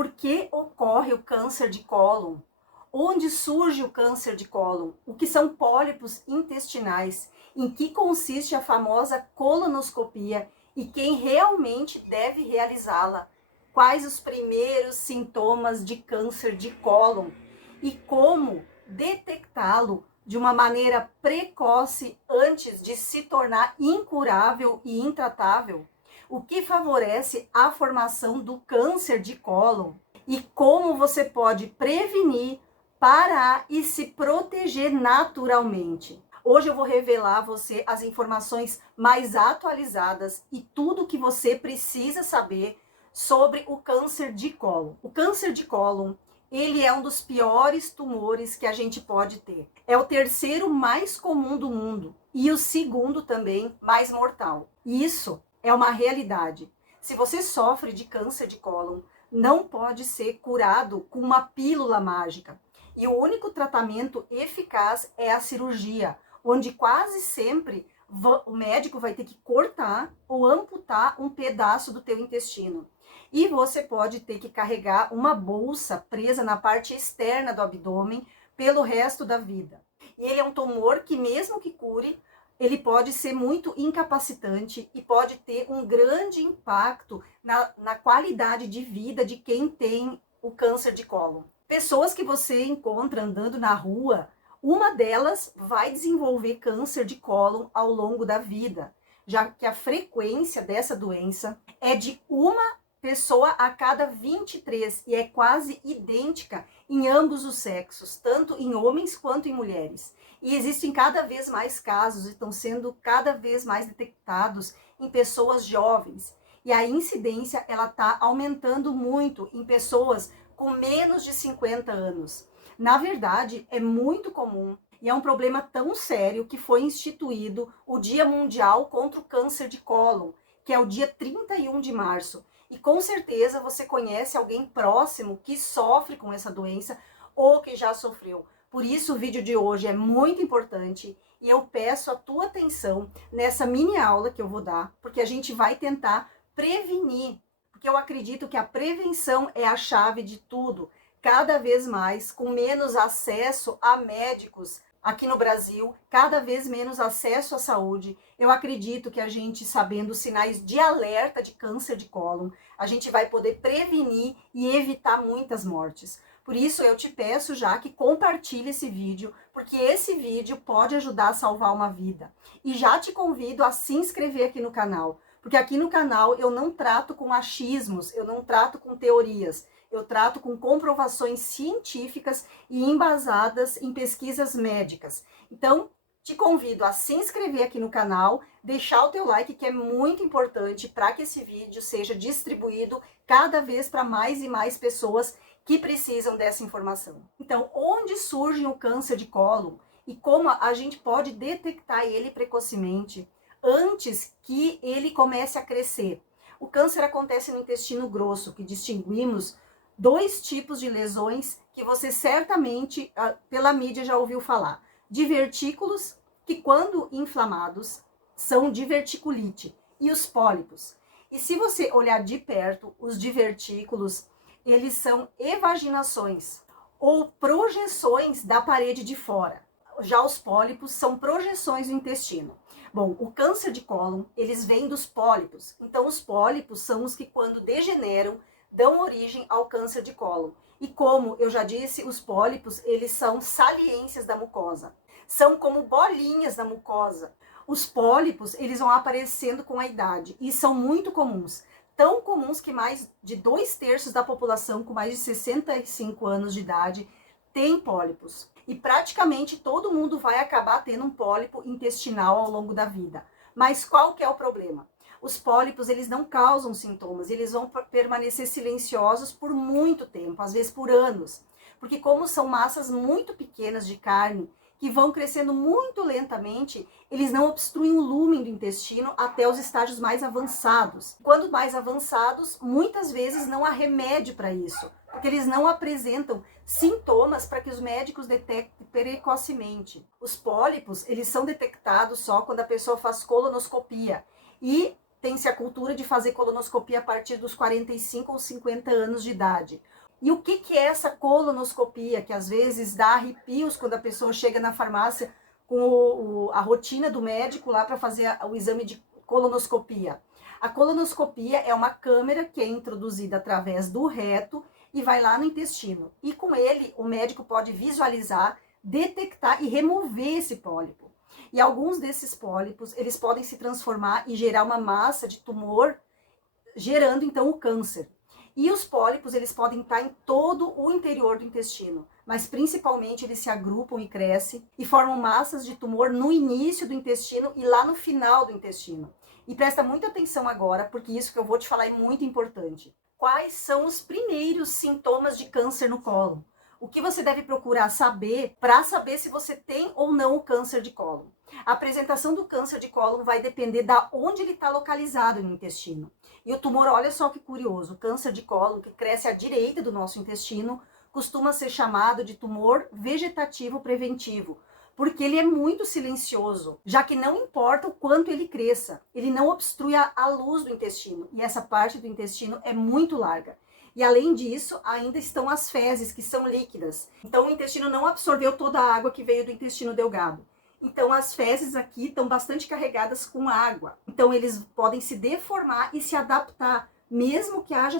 Por que ocorre o câncer de cólon? Onde surge o câncer de cólon? O que são pólipos intestinais? Em que consiste a famosa colonoscopia e quem realmente deve realizá-la? Quais os primeiros sintomas de câncer de cólon? E como detectá-lo de uma maneira precoce antes de se tornar incurável e intratável? O que favorece a formação do câncer de cólon? E como você pode prevenir, parar e se proteger naturalmente? Hoje eu vou revelar a você as informações mais atualizadas e tudo que você precisa saber sobre o câncer de cólon. O câncer de cólon, ele é um dos piores tumores que a gente pode ter. É o terceiro mais comum do mundo e o segundo também mais mortal. Isso é uma realidade. Se você sofre de câncer de cólon, não pode ser curado com uma pílula mágica. E o único tratamento eficaz é a cirurgia, onde quase sempre o médico vai ter que cortar ou amputar um pedaço do teu intestino. E você pode ter que carregar uma bolsa presa na parte externa do abdômen pelo resto da vida. E ele é um tumor que, mesmo que cure, ele pode ser muito incapacitante e pode ter um grande impacto na qualidade de vida de quem tem o câncer de cólon. Pessoas que você encontra andando na rua, uma delas vai desenvolver câncer de cólon ao longo da vida, já que a frequência dessa doença é de uma pessoa a cada 23 e é quase idêntica em ambos os sexos, tanto em homens quanto em mulheres. E existem cada vez mais casos, estão sendo cada vez mais detectados em pessoas jovens. E a incidência ela está aumentando muito em pessoas com menos de 50 anos. Na verdade, é muito comum e é um problema tão sério que foi instituído o Dia Mundial contra o Câncer de Cólon, que é o dia 31 de março. E com certeza você conhece alguém próximo que sofre com essa doença ou que já sofreu. Por isso o vídeo de hoje é muito importante e eu peço a tua atenção nessa mini aula que eu vou dar, porque a gente vai tentar prevenir, porque eu acredito que a prevenção é a chave de tudo. Cada vez mais, com menos acesso a médicos aqui no Brasil, cada vez menos acesso à saúde, eu acredito que a gente, sabendo os sinais de alerta de câncer de cólon, a gente vai poder prevenir e evitar muitas mortes. Por isso eu te peço já que compartilhe esse vídeo, porque esse vídeo pode ajudar a salvar uma vida. E já te convido a se inscrever aqui no canal, porque aqui no canal eu não trato com achismos, eu não trato com teorias, eu trato com comprovações científicas e embasadas em pesquisas médicas. Então, te convido a se inscrever aqui no canal, deixar o teu like, que é muito importante para que esse vídeo seja distribuído cada vez para mais e mais pessoas que precisam dessa informação. Então, onde surge o câncer de cólon e como a gente pode detectar ele precocemente antes que ele comece a crescer? O câncer acontece no intestino grosso, que distinguimos dois tipos de lesões que você certamente pela mídia já ouviu falar. Divertículos, que quando inflamados são diverticulite, e os pólipos. E se você olhar de perto, os divertículos, eles são evaginações ou projeções da parede de fora. Já os pólipos são projeções do intestino. Bom, o câncer de cólon, eles vêm dos pólipos. Então, os pólipos são os que, quando degeneram, dão origem ao câncer de cólon. E como eu já disse, os pólipos, eles são saliências da mucosa. São como bolinhas da mucosa. Os pólipos, eles vão aparecendo com a idade e são muito comuns. Tão comuns que mais de 2/3 da população com mais de 65 anos de idade tem pólipos. E praticamente todo mundo vai acabar tendo um pólipo intestinal ao longo da vida. Mas qual que é o problema? Os pólipos, eles não causam sintomas, eles vão permanecer silenciosos por muito tempo, às vezes por anos. Porque como são massas muito pequenas de carne, que vão crescendo muito lentamente, eles não obstruem o lúmen do intestino até os estágios mais avançados. Quando mais avançados, muitas vezes não há remédio para isso, porque eles não apresentam sintomas para que os médicos detectem precocemente. Os pólipos, eles são detectados só quando a pessoa faz colonoscopia. E tem-se a cultura de fazer colonoscopia a partir dos 45 ou 50 anos de idade. E o que é essa colonoscopia, que às vezes dá arrepios quando a pessoa chega na farmácia com a rotina do médico lá para fazer o exame de colonoscopia? A colonoscopia é uma câmera que é introduzida através do reto e vai lá no intestino. E com ele, o médico pode visualizar, detectar e remover esse pólipo. E alguns desses pólipos, eles podem se transformar e gerar uma massa de tumor, gerando então o câncer. E os pólipos, eles podem estar em todo o interior do intestino, mas principalmente eles se agrupam e crescem e formam massas de tumor no início do intestino e lá no final do intestino. E presta muita atenção agora, porque isso que eu vou te falar é muito importante. Quais são os primeiros sintomas de câncer no cólon? O que você deve procurar saber para saber se você tem ou não o câncer de cólon? A apresentação do câncer de cólon vai depender de onde ele está localizado no intestino. E o tumor, olha só que curioso, o câncer de cólon que cresce à direita do nosso intestino costuma ser chamado de tumor vegetativo preventivo, porque ele é muito silencioso, já que não importa o quanto ele cresça, ele não obstrui a luz do intestino, e essa parte do intestino é muito larga. E além disso, ainda estão as fezes, que são líquidas. Então o intestino não absorveu toda a água que veio do intestino delgado. Então as fezes aqui estão bastante carregadas com água. Então eles podem se deformar e se adaptar, mesmo que haja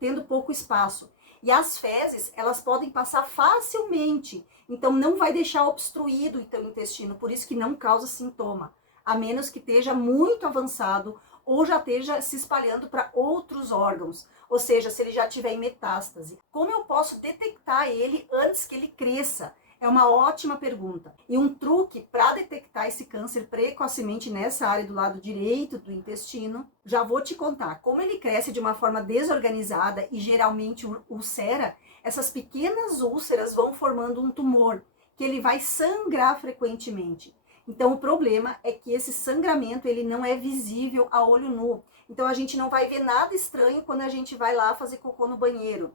tendo pouco espaço. E as fezes, elas podem passar facilmente. Então não vai deixar obstruído o teu intestino, por isso que não causa sintoma. A menos que esteja muito avançado ou já esteja se espalhando para outros órgãos, ou seja, se ele já tiver em metástase. Como eu posso detectar ele antes que ele cresça? É uma ótima pergunta. E um truque para detectar esse câncer precocemente nessa área do lado direito do intestino, já vou te contar. Como ele cresce de uma forma desorganizada e geralmente ulcera, essas pequenas úlceras vão formando um tumor, que ele vai sangrar frequentemente. Então o problema é que esse sangramento ele não é visível a olho nu. Então a gente não vai ver nada estranho quando a gente vai lá fazer cocô no banheiro.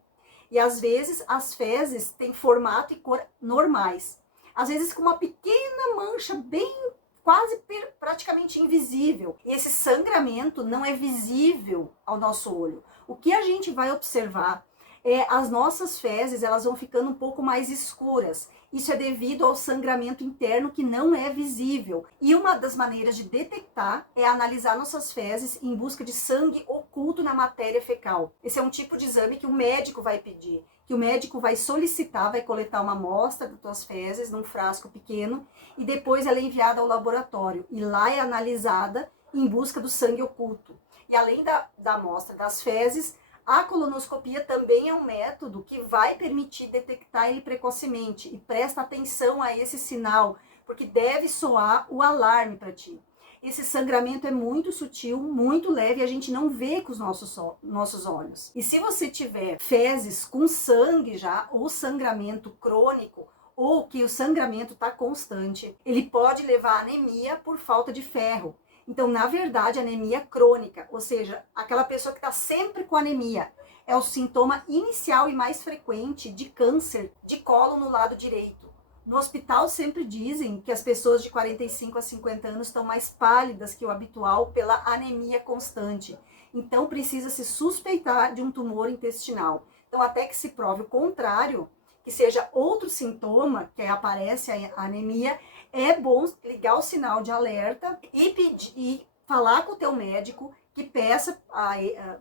E às vezes as fezes têm formato e cor normais. Às vezes com uma pequena mancha bem quase praticamente invisível. E esse sangramento não é visível ao nosso olho. O que a gente vai observar é as nossas fezes, elas vão ficando um pouco mais escuras. Isso é devido ao sangramento interno que não é visível. E uma das maneiras de detectar é analisar nossas fezes em busca de sangue oculto na matéria fecal. Esse é um tipo de exame que o médico vai pedir, que o médico vai solicitar, vai coletar uma amostra das tuas fezes num frasco pequeno e depois ela é enviada ao laboratório. E lá é analisada em busca do sangue oculto. E além da amostra das fezes, a colonoscopia também é um método que vai permitir detectar ele precocemente. E presta atenção a esse sinal, porque deve soar o alarme para ti. Esse sangramento é muito sutil, muito leve, e a gente não vê com os nossos olhos. E se você tiver fezes com sangue já, ou sangramento crônico, ou que o sangramento está constante, ele pode levar a anemia por falta de ferro. Então, na verdade, anemia crônica, ou seja, aquela pessoa que está sempre com anemia, é o sintoma inicial e mais frequente de câncer de cólon no lado direito. No hospital sempre dizem que as pessoas de 45 a 50 anos estão mais pálidas que o habitual pela anemia constante. Então, precisa se suspeitar de um tumor intestinal. Então, até que se prove o contrário, que seja outro sintoma que aparece a anemia, é bom ligar o sinal de alerta e falar com o teu médico, que peça,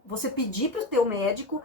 você pedir para o teu médico,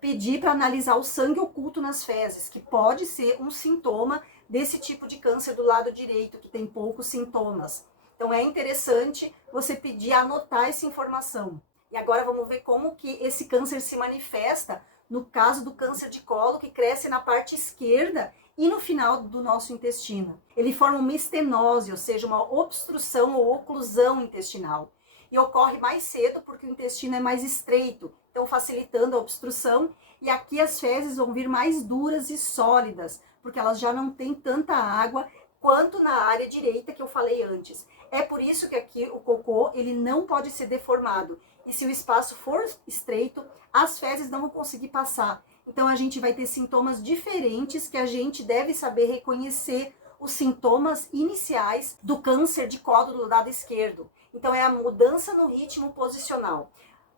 pedir para analisar o sangue oculto nas fezes, que pode ser um sintoma desse tipo de câncer do lado direito, que tem poucos sintomas. Então é interessante você pedir, anotar essa informação. E agora vamos ver como que esse câncer se manifesta no caso do câncer de colo, que cresce na parte esquerda e no final do nosso intestino. Ele forma uma estenose, ou seja, uma obstrução ou oclusão intestinal. E ocorre mais cedo porque o intestino é mais estreito, então facilitando a obstrução. E aqui as fezes vão vir mais duras e sólidas, porque elas já não têm tanta água quanto na área direita que eu falei antes. É por isso que aqui o cocô ele não pode ser deformado. E se o espaço for estreito, as fezes não vão conseguir passar. Então a gente vai ter sintomas diferentes que a gente deve saber reconhecer os sintomas iniciais do câncer de colo do lado esquerdo. Então é a mudança no ritmo posicional.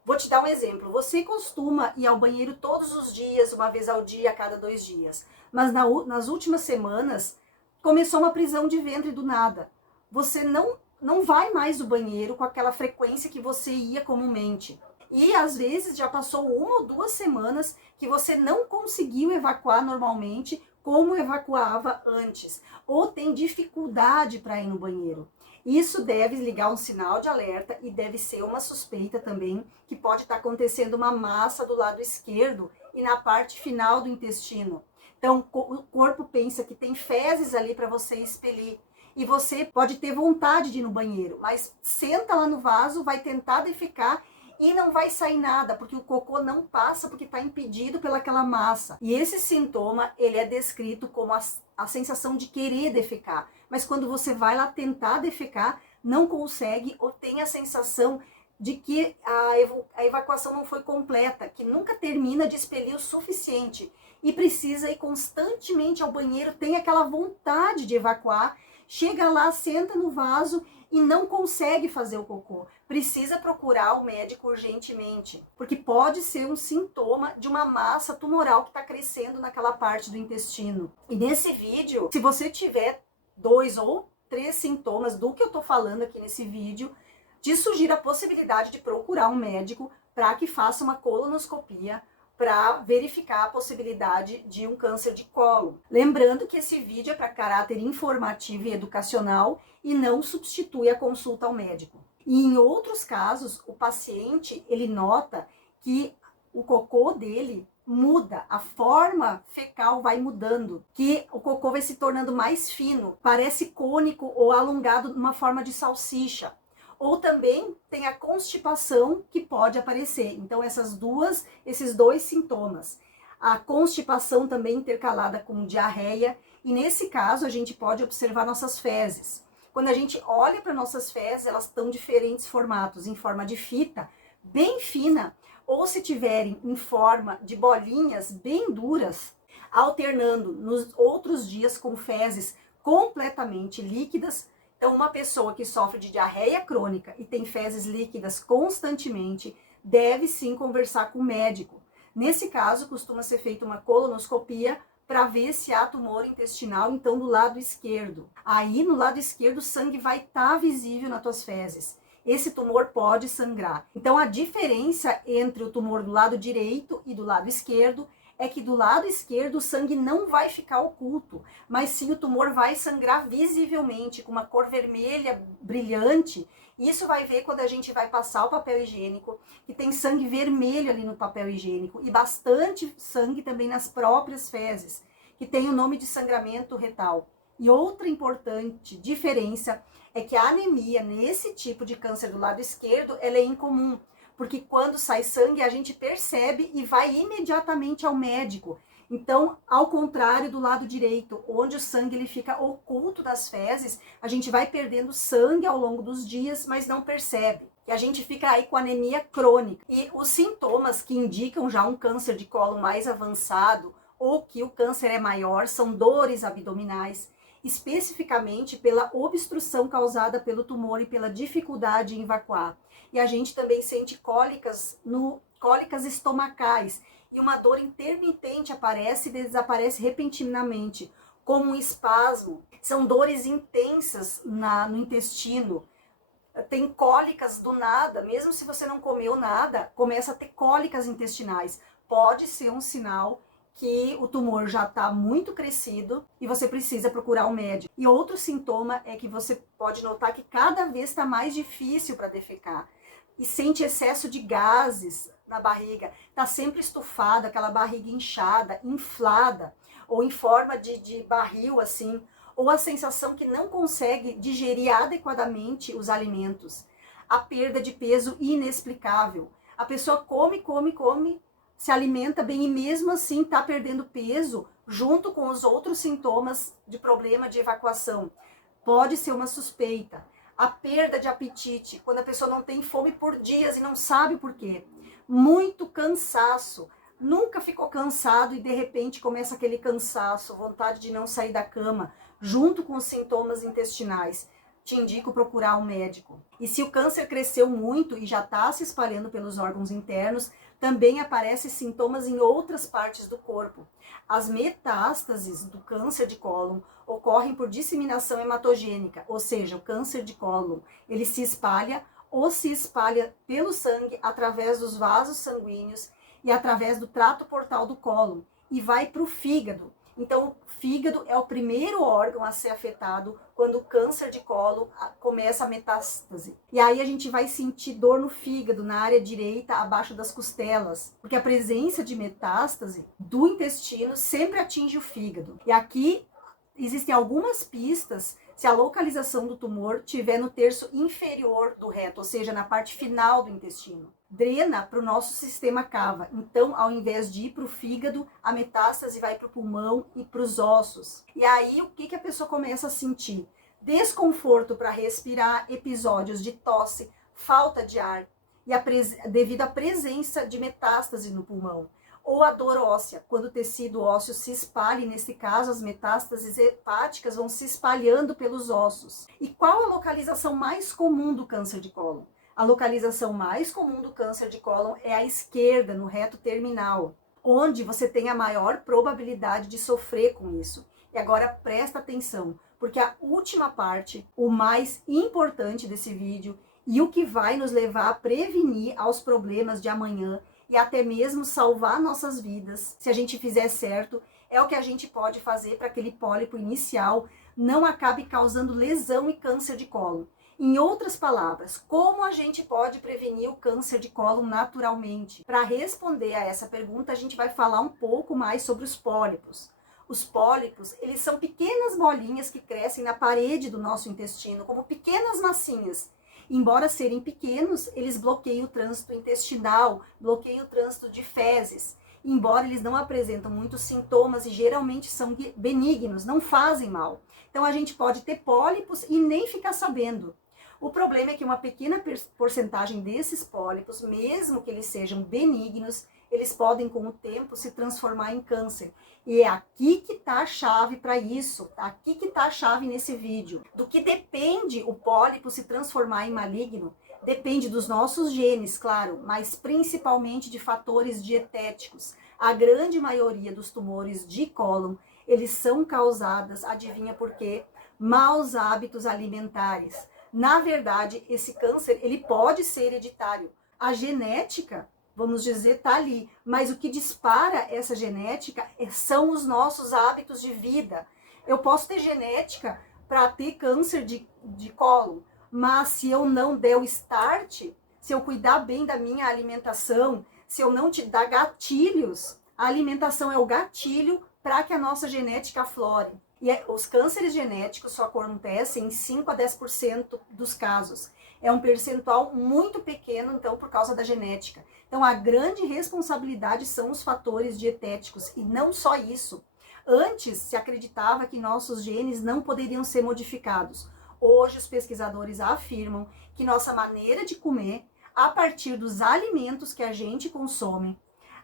Vou te dar um exemplo. Você costuma ir ao banheiro todos os dias, uma vez ao dia, a cada 2 dias. Mas nas últimas semanas, começou uma prisão de ventre do nada. Você não vai mais ao banheiro com aquela frequência que você ia comumente. E às vezes já passou 1 ou 2 semanas que você não conseguiu evacuar normalmente como evacuava antes. Ou tem dificuldade para ir no banheiro. Isso deve ligar um sinal de alerta e deve ser uma suspeita também que pode estar acontecendo uma massa do lado esquerdo e na parte final do intestino. Então, o corpo pensa que tem fezes ali para você expelir. E você pode ter vontade de ir no banheiro, mas senta lá no vaso, vai tentar defecar e não vai sair nada, porque o cocô não passa, porque está impedido pelaquela massa. E esse sintoma, ele é descrito como a sensação de querer defecar. Mas quando você vai lá tentar defecar, não consegue ou tem a sensação de que a evacuação não foi completa, que nunca termina de expelir o suficiente. E precisa ir constantemente ao banheiro, tem aquela vontade de evacuar, chega lá, senta no vaso e não consegue fazer o cocô. Precisa procurar o médico urgentemente, porque pode ser um sintoma de uma massa tumoral que está crescendo naquela parte do intestino. E nesse vídeo, se você tiver 2 ou 3 sintomas do que eu estou falando aqui nesse vídeo, te sugiro a possibilidade de procurar um médico para que faça uma colonoscopia para verificar a possibilidade de um câncer de colo. Lembrando que esse vídeo é para caráter informativo e educacional e não substitui a consulta ao médico. E em outros casos, o paciente, ele nota que o cocô dele muda, a forma fecal vai mudando, que o cocô vai se tornando mais fino, parece cônico ou alongado numa forma de salsicha. Ou também tem a constipação que pode aparecer. Então esses dois sintomas. A constipação também intercalada com diarreia. E nesse caso a gente pode observar nossas fezes. Quando a gente olha para nossas fezes, elas estão diferentes formatos. Em forma de fita, bem fina. Ou se tiverem em forma de bolinhas bem duras, alternando nos outros dias com fezes completamente líquidas. Então, uma pessoa que sofre de diarreia crônica e tem fezes líquidas constantemente, deve sim conversar com o médico. Nesse caso, costuma ser feita uma colonoscopia para ver se há tumor intestinal, então, do lado esquerdo. Aí, no lado esquerdo, o sangue vai estar visível nas tuas fezes. Esse tumor pode sangrar. Então, a diferença entre o tumor do lado direito e do lado esquerdo é que do lado esquerdo o sangue não vai ficar oculto, mas sim o tumor vai sangrar visivelmente, com uma cor vermelha brilhante. Isso vai ver quando a gente vai passar o papel higiênico, que tem sangue vermelho ali no papel higiênico e bastante sangue também nas próprias fezes, que tem o nome de sangramento retal. E outra importante diferença é que a anemia nesse tipo de câncer do lado esquerdo, ela é incomum. Porque quando sai sangue, a gente percebe e vai imediatamente ao médico. Então, ao contrário do lado direito, onde o sangue ele fica oculto das fezes, a gente vai perdendo sangue ao longo dos dias, mas não percebe. E a gente fica aí com anemia crônica. E os sintomas que indicam já um câncer de colo mais avançado ou que o câncer é maior são dores abdominais, especificamente pela obstrução causada pelo tumor e pela dificuldade em evacuar. E a gente também sente cólicas estomacais. E uma dor intermitente aparece e desaparece repentinamente, como um espasmo. São dores intensas no intestino. Tem cólicas do nada, mesmo se você não comeu nada, começa a ter cólicas intestinais. Pode ser um sinal que o tumor já está muito crescido e você precisa procurar um médico. E outro sintoma é que você pode notar que cada vez está mais difícil para defecar. E sente excesso de gases na barriga, está sempre estufada, aquela barriga inchada, inflada, ou em forma de barril assim, ou a sensação que não consegue digerir adequadamente os alimentos. A perda de peso inexplicável. A pessoa come, se alimenta bem e mesmo assim está perdendo peso junto com os outros sintomas de problema de evacuação. Pode ser uma suspeita. A perda de apetite, quando a pessoa não tem fome por dias e não sabe por quê. Muito cansaço. Nunca ficou cansado e de repente começa aquele cansaço, vontade de não sair da cama. junto com os sintomas intestinais, te indico procurar um médico. E se o câncer cresceu muito e já está se espalhando pelos órgãos internos, também aparecem sintomas em outras partes do corpo. As metástases do câncer de cólon ocorrem por disseminação hematogênica, ou seja, o câncer de cólon, ele se espalha pelo sangue através dos vasos sanguíneos e através do trato portal do cólon e vai para o fígado. Então, o fígado é o primeiro órgão a ser afetado quando o câncer de cólon começa a metástase. E aí a gente vai sentir dor no fígado, na área direita, abaixo das costelas, porque a presença de metástase do intestino sempre atinge o fígado. E aqui existem algumas pistas se a localização do tumor estiver no terço inferior do reto, ou seja, na parte final do intestino. Drena para o nosso sistema cava. Então, ao invés de ir para o fígado, a metástase vai para o pulmão e para os ossos. E aí, o que a pessoa começa a sentir? Desconforto para respirar, episódios de tosse, falta de ar, devido à presença de metástase no pulmão. Ou a dor óssea, quando o tecido ósseo se espalha, e nesse caso as metástases hepáticas vão se espalhando pelos ossos. E qual a localização mais comum do câncer de cólon? A localização mais comum do câncer de cólon é a esquerda, no reto terminal, onde você tem a maior probabilidade de sofrer com isso. E agora presta atenção, porque a última parte, o mais importante desse vídeo e o que vai nos levar a prevenir aos problemas de amanhã e até mesmo salvar nossas vidas, se a gente fizer certo, é o que a gente pode fazer para aquele pólipo inicial não acabe causando lesão e câncer de cólon. Em outras palavras, como a gente pode prevenir o câncer de cólon naturalmente? Para responder a essa pergunta, a gente vai falar um pouco mais sobre os pólipos. Os pólipos, eles são pequenas bolinhas que crescem na parede do nosso intestino, como pequenas massinhas. Embora serem pequenos, eles bloqueiam o trânsito intestinal, bloqueiam o trânsito de fezes. Embora eles não apresentam muitos sintomas e geralmente são benignos, não fazem mal. Então a gente pode ter pólipos e nem ficar sabendo. O problema é que uma pequena porcentagem desses pólipos, mesmo que eles sejam benignos, eles podem com o tempo se transformar em câncer. E é aqui que está a chave para isso, aqui que está a chave nesse vídeo. Do que depende o pólipo se transformar em maligno? Depende dos nossos genes, claro, mas principalmente de fatores dietéticos. A grande maioria dos tumores de cólon, eles são causados, adivinha por quê? Maus hábitos alimentares. Na verdade, esse câncer, ele pode ser hereditário. A genética, vamos dizer, está ali. Mas o que dispara essa genética são os nossos hábitos de vida. Eu posso ter genética para ter câncer de cólon, mas se eu não der o start, se eu cuidar bem da minha alimentação, se eu não te dar gatilhos, a alimentação é o gatilho para que a nossa genética aflore. E os cânceres genéticos só acontecem em 5 a 10% dos casos. É um percentual muito pequeno, então, por causa da genética. Então, a grande responsabilidade são os fatores dietéticos. E não só isso. Antes, se acreditava que nossos genes não poderiam ser modificados. Hoje, os pesquisadores afirmam que nossa maneira de comer, a partir dos alimentos que a gente consome,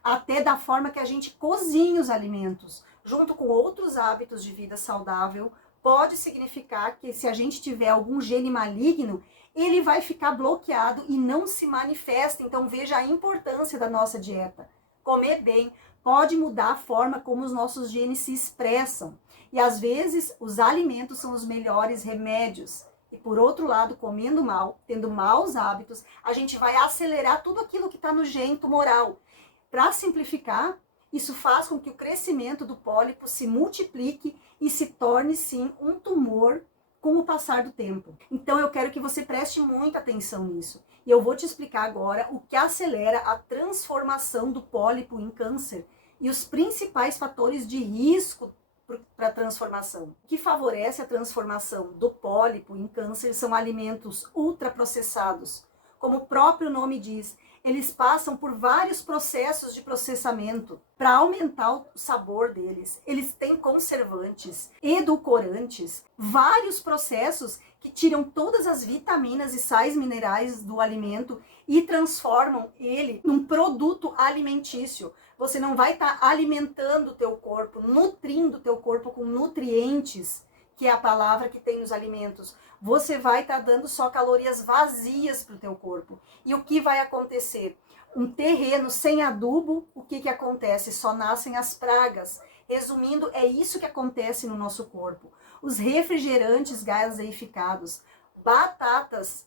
até da forma que a gente cozinha os alimentos, junto com outros hábitos de vida saudável, pode significar que se a gente tiver algum gene maligno, ele vai ficar bloqueado e não se manifesta. Então veja a importância da nossa dieta. Comer bem pode mudar a forma como os nossos genes se expressam. E às vezes os alimentos são os melhores remédios. E por outro lado, comendo mal, tendo maus hábitos, a gente vai acelerar tudo aquilo que está no gene tumoral. Para simplificar, isso faz com que o crescimento do pólipo se multiplique e se torne, sim, um tumor com o passar do tempo. Então, eu quero que você preste muita atenção nisso. E eu vou te explicar agora o que acelera a transformação do pólipo em câncer e os principais fatores de risco para a transformação. O que favorece a transformação do pólipo em câncer são alimentos ultraprocessados. Como o próprio nome diz, eles passam por vários processos de processamento para aumentar o sabor deles. Eles têm conservantes, edulcorantes, vários processos que tiram todas as vitaminas e sais minerais do alimento e transformam ele num produto alimentício. Você não vai estar alimentando o teu corpo, nutrindo o teu corpo com nutrientes que é a palavra que tem nos alimentos, você vai estar dando só calorias vazias para o teu corpo. E o que vai acontecer? Um terreno sem adubo, o que acontece? Só nascem as pragas. Resumindo, é isso que acontece no nosso corpo. Os refrigerantes gaseificados, batatas,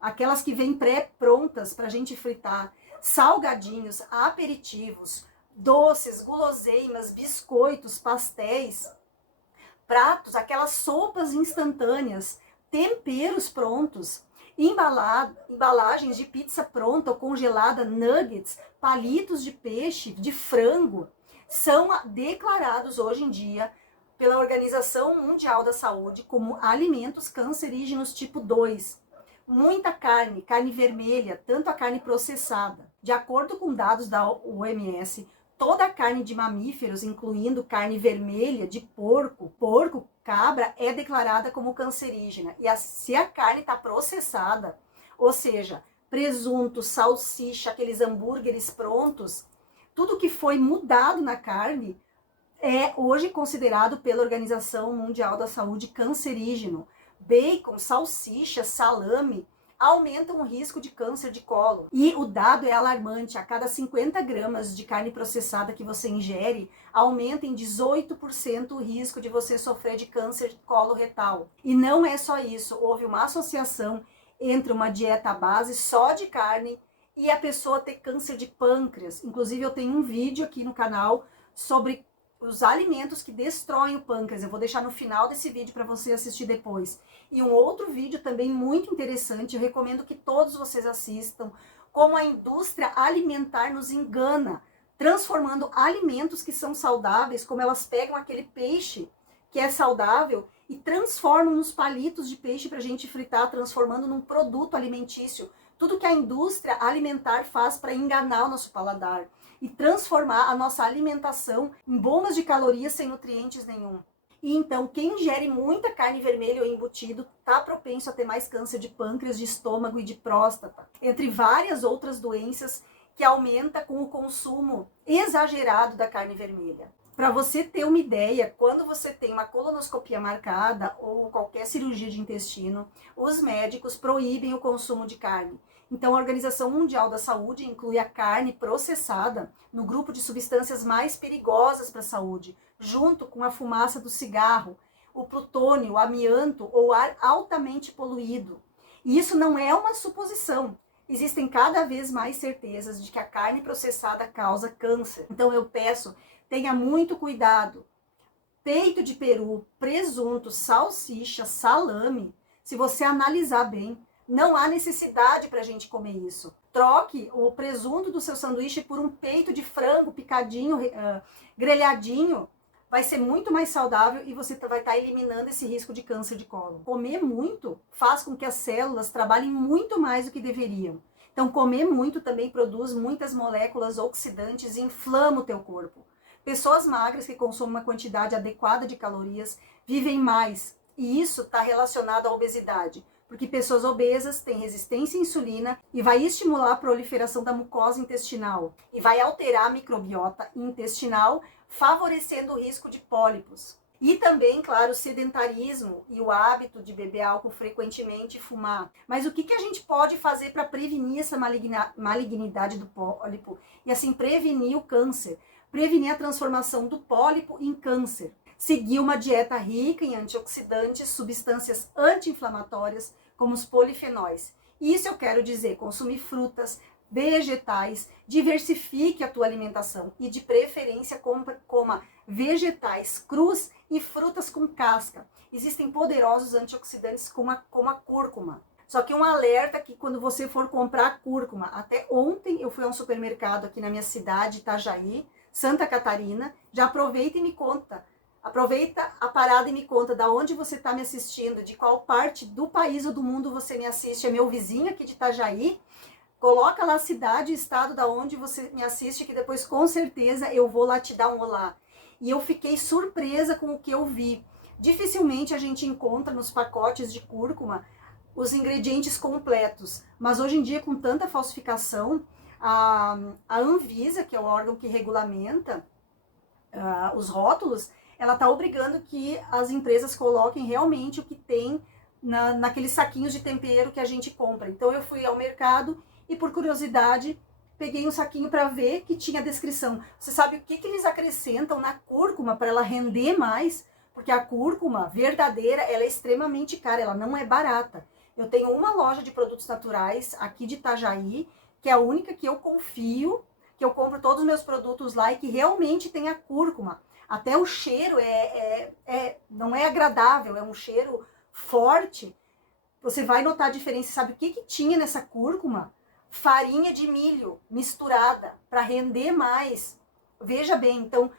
aquelas que vêm pré-prontas para a gente fritar, salgadinhos, aperitivos, doces, guloseimas, biscoitos, pastéis, pratos, aquelas sopas instantâneas, temperos prontos, embalagens de pizza pronta ou congelada, nuggets, palitos de peixe, de frango, são declarados hoje em dia pela Organização Mundial da Saúde como alimentos cancerígenos tipo 2. Muita carne, carne vermelha, tanto a carne processada. De acordo com dados da OMS, toda a carne de mamíferos, incluindo carne vermelha de porco, cabra, é declarada como cancerígena. E se a carne está processada, ou seja, presunto, salsicha, aqueles hambúrgueres prontos, tudo que foi mudado na carne é hoje considerado pela Organização Mundial da Saúde cancerígeno. Bacon, salsicha, salame aumentam o risco de câncer de cólon. E o dado é alarmante: a cada 50 gramas de carne processada que você ingere, aumenta em 18% o risco de você sofrer de câncer de colo retal. E não é só isso, houve uma associação entre uma dieta à base só de carne e a pessoa ter câncer de pâncreas. Inclusive eu tenho um vídeo aqui no canal sobre os alimentos que destroem o pâncreas. Eu vou deixar no final desse vídeo para você assistir depois. E um outro vídeo também muito interessante, eu recomendo que todos vocês assistam, como a indústria alimentar nos engana, transformando alimentos que são saudáveis, como elas pegam aquele peixe que é saudável e transformam nos palitos de peixe para a gente fritar, transformando num produto alimentício. Tudo que a indústria alimentar faz para enganar o nosso paladar e transformar a nossa alimentação em bombas de calorias sem nutrientes nenhum. E então, quem ingere muita carne vermelha ou embutido está propenso a ter mais câncer de pâncreas, de estômago e de próstata, entre várias outras doenças que aumenta com o consumo exagerado da carne vermelha. Para você ter uma ideia, quando você tem uma colonoscopia marcada ou qualquer cirurgia de intestino, os médicos proíbem o consumo de carne. Então, a Organização Mundial da Saúde inclui a carne processada no grupo de substâncias mais perigosas para a saúde, junto com a fumaça do cigarro, o plutônio, o amianto ou ar altamente poluído. E isso não é uma suposição. Existem cada vez mais certezas de que a carne processada causa câncer. Então, eu peço, tenha muito cuidado. Peito de peru, presunto, salsicha, salame, se você analisar bem, não há necessidade para a gente comer isso. Troque o presunto do seu sanduíche por um peito de frango picadinho, grelhadinho. Vai ser muito mais saudável e você vai estar eliminando esse risco de câncer de cólon. Comer muito faz com que as células trabalhem muito mais do que deveriam. Então, comer muito também produz muitas moléculas oxidantes e inflama o teu corpo. Pessoas magras que consomem uma quantidade adequada de calorias vivem mais. E isso está relacionado à obesidade. Porque pessoas obesas têm resistência à insulina e vai estimular a proliferação da mucosa intestinal e vai alterar a microbiota intestinal, favorecendo o risco de pólipos. E também, claro, o sedentarismo e o hábito de beber álcool frequentemente e fumar. Mas o que a gente pode fazer para prevenir essa malignidade do pólipo e assim prevenir o câncer? Prevenir a transformação do pólipo em câncer. Seguir uma dieta rica em antioxidantes, substâncias anti-inflamatórias, como os polifenóis. Isso eu quero dizer, consumir frutas, vegetais, diversifique a tua alimentação e de preferência coma vegetais crus e frutas com casca. Existem poderosos antioxidantes como a cúrcuma. Só que um alerta que quando você for comprar cúrcuma, até ontem eu fui a um supermercado aqui na minha cidade, Itajaí, Santa Catarina, já aproveita e me conta. Aproveita a parada e me conta da onde você está me assistindo, de qual parte do país ou do mundo você me assiste. É meu vizinho aqui de Itajaí. Coloca lá a cidade e estado da onde você me assiste, que depois com certeza eu vou lá te dar um olá. E eu fiquei surpresa com o que eu vi. Dificilmente a gente encontra nos pacotes de cúrcuma os ingredientes completos. Mas hoje em dia, com tanta falsificação, a Anvisa, que é o órgão que regulamenta os rótulos, ela está obrigando que as empresas coloquem realmente o que tem naqueles saquinhos de tempero que a gente compra. Então eu fui ao mercado e, por curiosidade, peguei um saquinho para ver que tinha descrição. Você sabe o que eles acrescentam na cúrcuma para ela render mais? Porque a cúrcuma verdadeira, ela é extremamente cara, ela não é barata. Eu tenho uma loja de produtos naturais aqui de Itajaí, que é a única que eu confio, que eu compro todos os meus produtos lá e que realmente tem a cúrcuma. Até o cheiro não é agradável, é um cheiro forte. Você vai notar a diferença. Sabe o que tinha nessa cúrcuma? Farinha de milho misturada para render mais. Veja bem, então,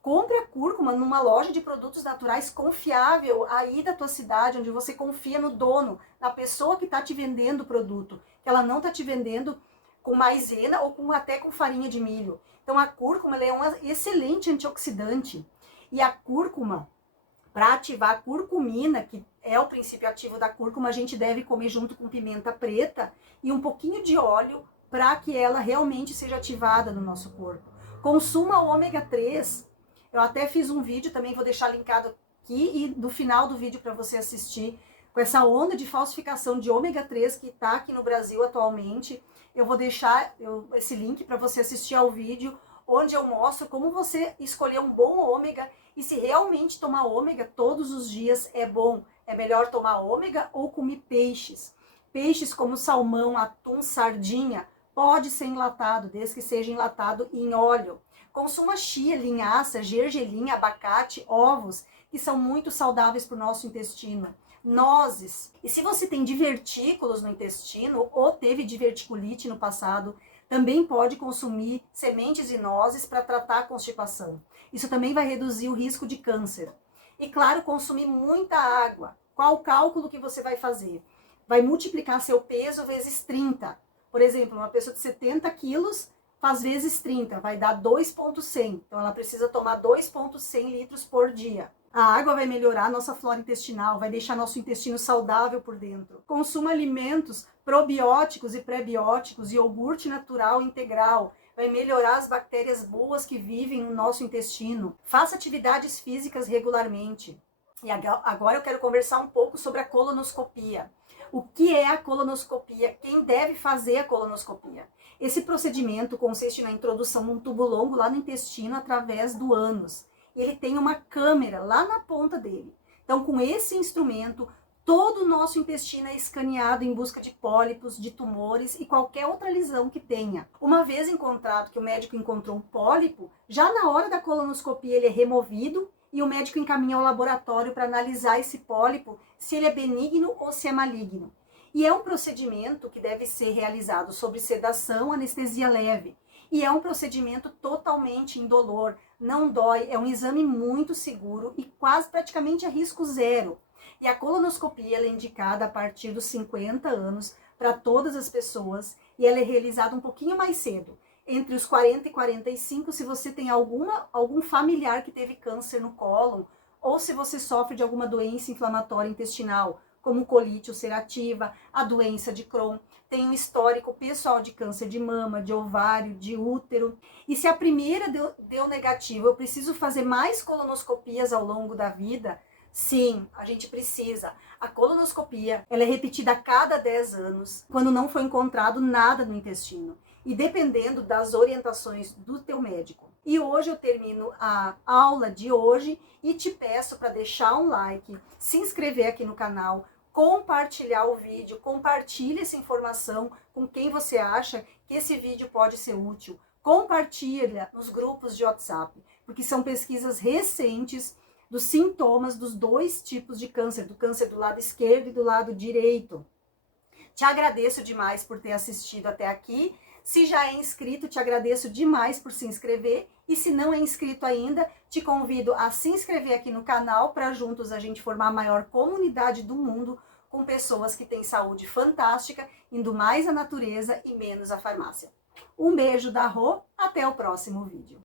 compre a cúrcuma numa loja de produtos naturais confiável aí da tua cidade, onde você confia no dono, na pessoa que está te vendendo o produto, que ela não está te vendendo com maisena ou até com farinha de milho. Então a cúrcuma ela é um excelente antioxidante. E a cúrcuma, para ativar a curcumina, que é o princípio ativo da cúrcuma, a gente deve comer junto com pimenta preta e um pouquinho de óleo para que ela realmente seja ativada no nosso corpo. Consuma o ômega 3. Eu até fiz um vídeo, também vou deixar linkado aqui e no final do vídeo para você assistir, com essa onda de falsificação de ômega 3 que está aqui no Brasil atualmente. Eu vou deixar esse link para você assistir ao vídeo, onde eu mostro como você escolher um bom ômega e se realmente tomar ômega todos os dias é bom. É melhor tomar ômega ou comer peixes. Peixes como salmão, atum, sardinha, pode ser enlatado, desde que seja enlatado em óleo. Consuma chia, linhaça, gergelim, abacate, ovos, que são muito saudáveis para o nosso intestino. Nozes. E se você tem divertículos no intestino ou teve diverticulite no passado, também pode consumir sementes e nozes para tratar a constipação. Isso também vai reduzir o risco de câncer. E claro, consumir muita água. Qual o cálculo que você vai fazer? Vai multiplicar seu peso vezes 30. Por exemplo, uma pessoa de 70 quilos faz vezes 30, vai dar 2,100. Então ela precisa tomar 2,100 litros por dia. A água vai melhorar a nossa flora intestinal, vai deixar nosso intestino saudável por dentro. Consuma alimentos probióticos e pré-bióticos, iogurte natural integral, vai melhorar as bactérias boas que vivem no nosso intestino. Faça atividades físicas regularmente. E agora eu quero conversar um pouco sobre a colonoscopia. O que é a colonoscopia? Quem deve fazer a colonoscopia? Esse procedimento consiste na introdução de um tubo longo lá no intestino através do ânus. Ele tem uma câmera lá na ponta dele. Então, com esse instrumento, todo o nosso intestino é escaneado em busca de pólipos, de tumores e qualquer outra lesão que tenha. Uma vez encontrado que o médico encontrou um pólipo, já na hora da colonoscopia ele é removido e o médico encaminha ao laboratório para analisar esse pólipo, se ele é benigno ou se é maligno. E é um procedimento que deve ser realizado sob sedação, anestesia leve. E é um procedimento totalmente indolor, não dói, é um exame muito seguro e quase praticamente a risco zero. E a colonoscopia ela é indicada a partir dos 50 anos para todas as pessoas e ela é realizada um pouquinho mais cedo, entre os 40 e 45, se você tem algum familiar que teve câncer no cólon ou se você sofre de alguma doença inflamatória intestinal, como colite ulcerativa, a doença de Crohn. Tem um histórico pessoal de câncer de mama, de ovário, de útero. E se a primeira deu negativo, eu preciso fazer mais colonoscopias ao longo da vida? Sim, a gente precisa. A colonoscopia ela é repetida a cada 10 anos, quando não foi encontrado nada no intestino. E dependendo das orientações do teu médico. E hoje eu termino a aula de hoje e te peço para deixar um like, se inscrever aqui no canal, compartilhar o vídeo, compartilhe essa informação com quem você acha que esse vídeo pode ser útil. Compartilha nos grupos de WhatsApp, porque são pesquisas recentes dos sintomas dos dois tipos de câncer, do câncer do lado esquerdo e do lado direito. Te agradeço demais por ter assistido até aqui. Se já é inscrito, te agradeço demais por se inscrever. E se não é inscrito ainda, te convido a se inscrever aqui no canal para juntos a gente formar a maior comunidade do mundo com pessoas que têm saúde fantástica, indo mais à natureza e menos à farmácia. Um beijo da Rô, até o próximo vídeo.